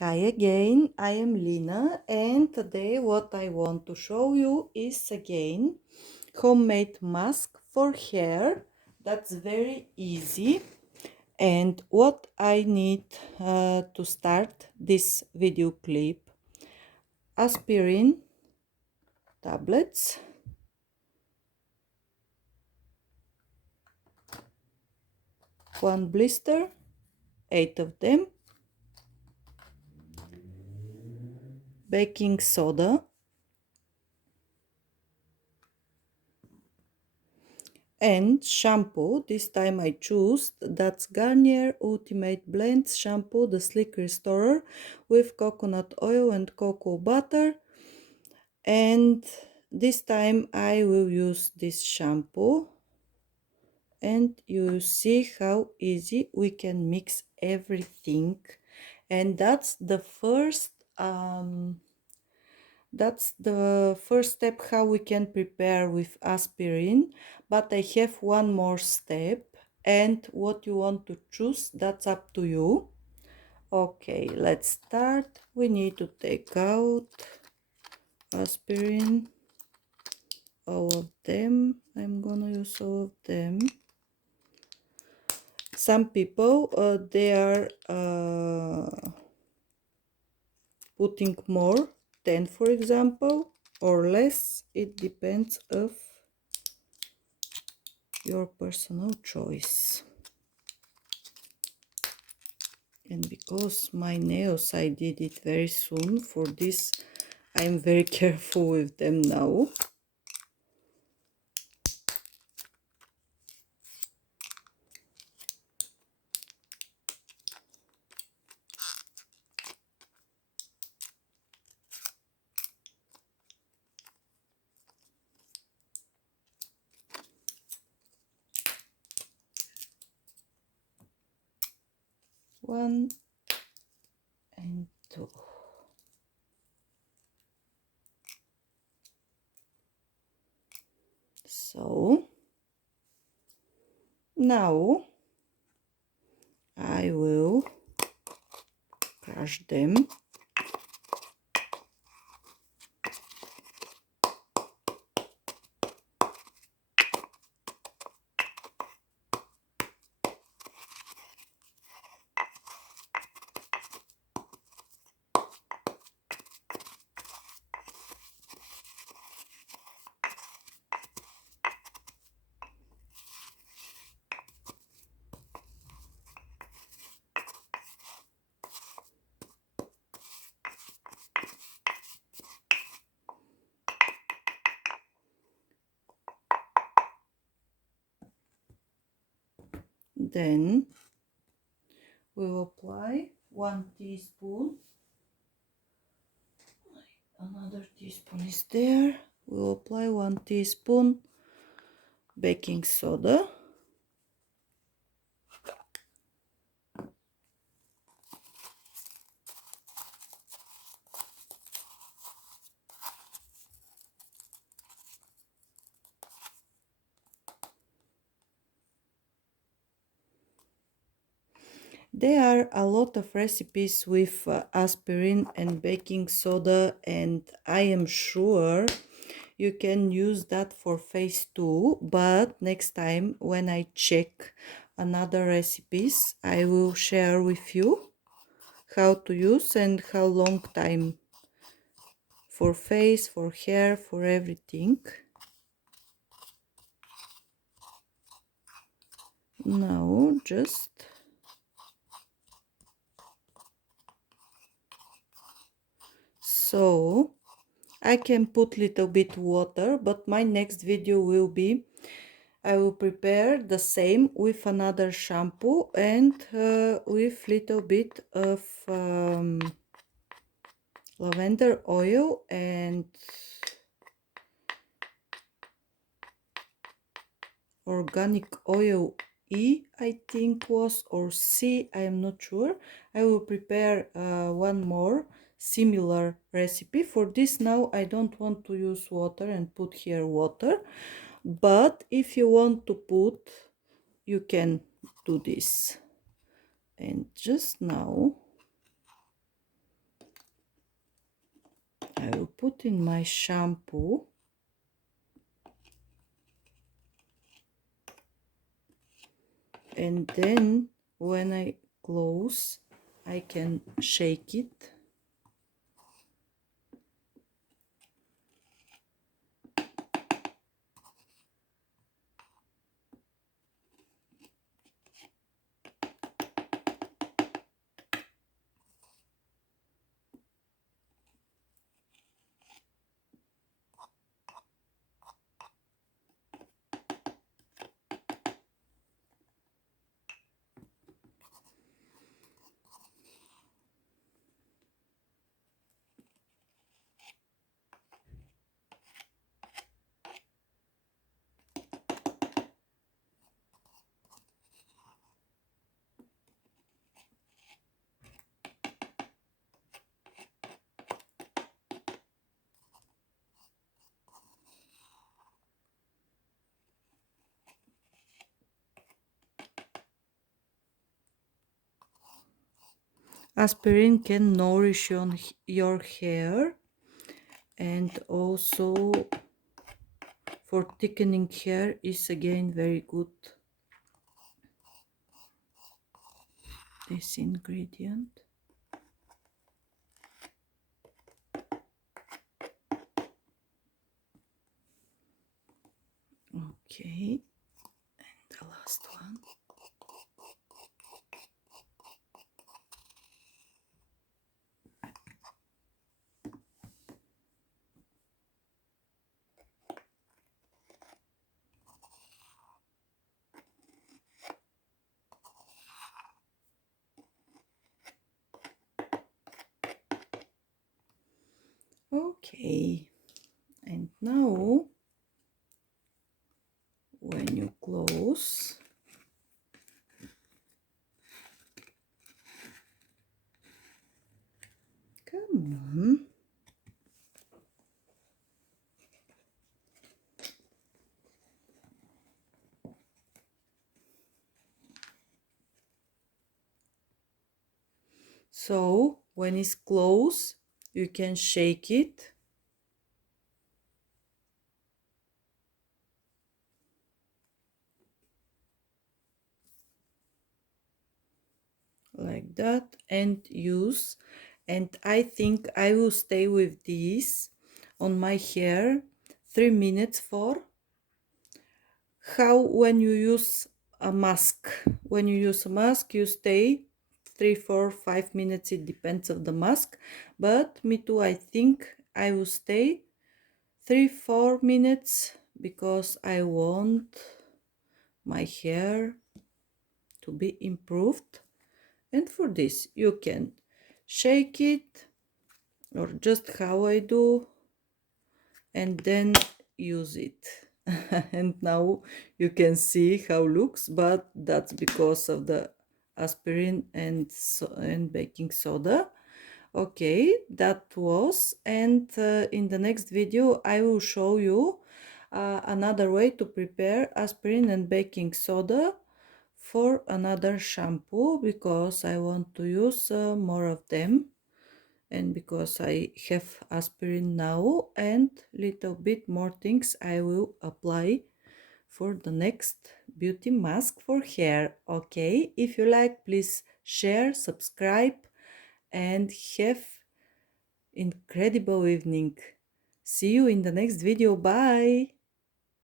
Hi again, I am Lena, and today what I want to show you is again homemade mask for hair. That's very easy. And what I need to start this video clip: aspirin tablets, one blister, 8 of them, baking soda, and shampoo. This time I choose that's Garnier Ultimate Blends shampoo, the sleek restorer with coconut oil and cocoa butter. And this time I will use this shampoo, and you see how easy we can mix everything. And that's the first step how we can prepare with aspirin. But I have one more step, and what you want to choose, that's up to you. Okay, let's start. We need to take out aspirin, all of them. I'm gonna use all of them. Some people they are putting more, 10 for example, or less. It depends of your personal choice. And because my nails I did it very soon, for this I'm very careful with them now. One and two. So now I will crush them. Then we will apply 1 teaspoon. Another teaspoon is there. We will apply 1 teaspoon baking soda. There are a lot of recipes with aspirin and baking soda, and I am sure you can use that for face too. But next time when I check another recipes, I will share with you how to use and how long time for face, for hair, for everything. Now just so I can put little bit water, but my next video will be I will prepare the same with another shampoo and with little bit of lavender oil and organic oil E, I think was, or C, I am not sure. I will prepare one more similar recipe. For this now I don't want to use water and put here water, but if you want to put, you can do this. And just now put in my shampoo. And then when I close, I can shake it. Aspirin can nourish your hair, and also for thickening hair is again very good, this ingredient. Okay, and the last one. Okay, and now when you close, come on. So when it's closed, you can shake it like that and use. And I think I will stay with this on my hair 3 minutes for how when you use a mask. When you use a mask, you stay 3, 4, 5 minutes. It depends of the mask. But me too, I think I will stay 3, 4 minutes because I want my hair to be improved. And for this, you can shake it or just how I do, and then use it. And now you can see how it looks, but that's because of the aspirin and baking soda. Okay, that was, and in the next video I will show you another way to prepare aspirin and baking soda for another shampoo, because I want to use more of them, and because I have aspirin now and little bit more things I will apply for the next beauty mask for hair. Okay, if you like, please share, subscribe, and have incredible evening. See you in the next video. Bye.